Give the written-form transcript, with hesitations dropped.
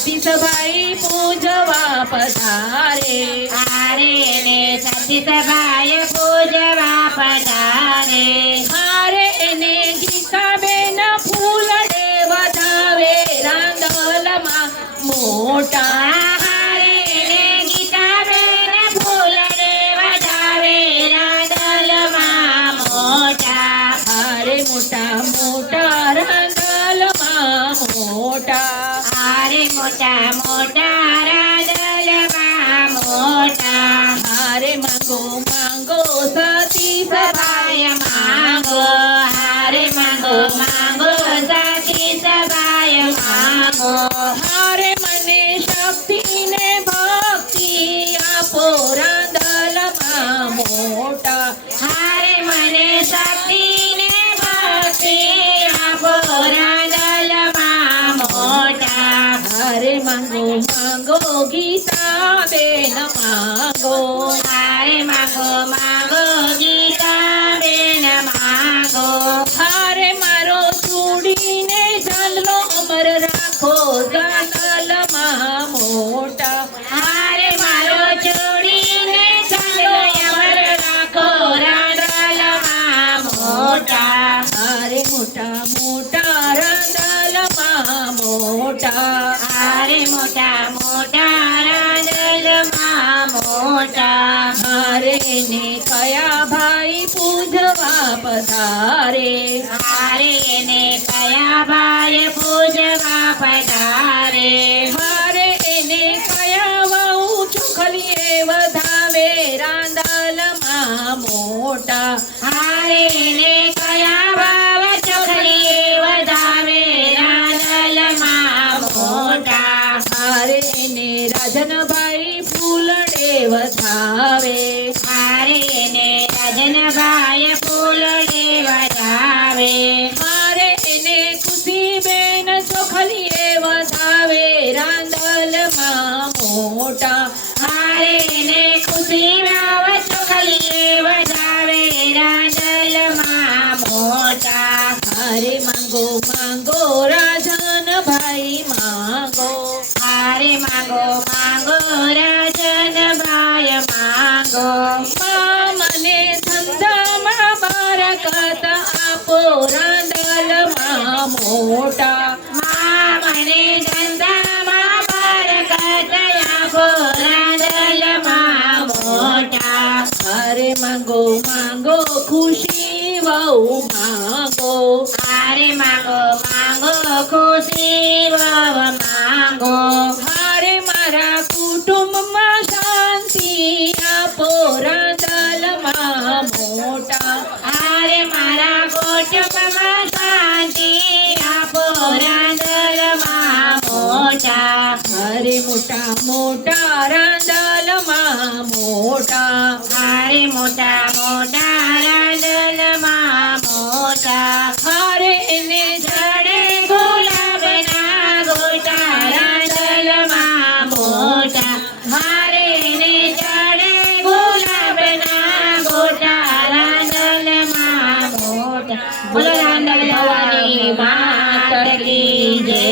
સતીશભાઈ પૂજવા પધારે. હારે ને સતીશભાઈ પૂજવા પધારે. હારે એને ગીતાબેન ફૂલડે વધાવે રાંદલમાં મોટા. હારે ને ગીતાબેન ફૂલડે વધાવે રાંદલમાં મોટા. હારે મોટા મોટા રાંદલમાં મોટા. હારે મોટા મોટા રાંદલમાં મોટા. હારે માંગો માંગો સતીશભાઈ માંગો. હારે માંગો માંગો સતીશભાઈ માંગો. હારે મને શક્તિ ને ભક્તિ આપો રાંદલમાં મોટા. હારે મને શક્તિ ને ભક્તિ આપો રાંદલમાં મોટા. હારે માંગો માંગો ગીતાબેન માંગો. હારે માંગો માંગો ગીતાબેન માંગો. હારે મારો ચૂડીને ચાંદલો અમર રાખો રાંદલમાં મોટા. હારે મારો ચોડીને ચાંદલો અમર રાખો રાંદલમાં મોટા. હારે મોટા મોટા રાંદલમાં મોટા. હારે મોટા મોટા રાંદલમાં મોટા. હારે ને કયા ભાઈ પૂજવા પધારે. હારે ને કયા ભાઈ પૂજવા પધારે. હારે એને કયા વહુ ચોખલીએ વધાવે રાંદલમાં મોટા. હારે ને કયા ભાવ ચોખલીએ વધાવે રાંદલમાં મોટા. હારે એને રાજનભાઈ ફૂલડે વધાવે. હારે ને રાજનભાઈ ફૂલડે વધાવે. હારે એને ખુશીબેન ચોખલીએ વધાવે રાંદલમાં મોટા. હારે ને ખુશી ભાવ ચોખલીએ વધાવે રાંદલમાં મોટા. હારે માંગો માંગો રાજનભાઈ માંગો. હારે માંગો માંગો રાજનભાઈ માંગો. મને ધંધામાં બરકત આપો રાંદલમાં મોટા. મને ધંધામાં બરકત આપો રાંદલમાં મોટા. હારે માંગો માંગો ખુશી વહુ માંગો. હારે માંગો માંગો ખુશી વહુ માંગો. હારે મારા કુટુંબમાં શાંતિ આપો રાંદલમાં મોટા. હારે મારા કુટુંબમાં શાંતિ આપો રાંદલમાં મોટા. હારે મોટા મોટા રાંદલમાં મોટા. હારે મોટા મોટા રાંદલમાં મોટા. હારે એને જડે ગુલાબના ગોટા રાંદલમાં મોટા. હારે ને જડે ગુલાબના ગોટા રાંદલમાં મોટા. બોલો રાંદલ ભવાની માત કી જય.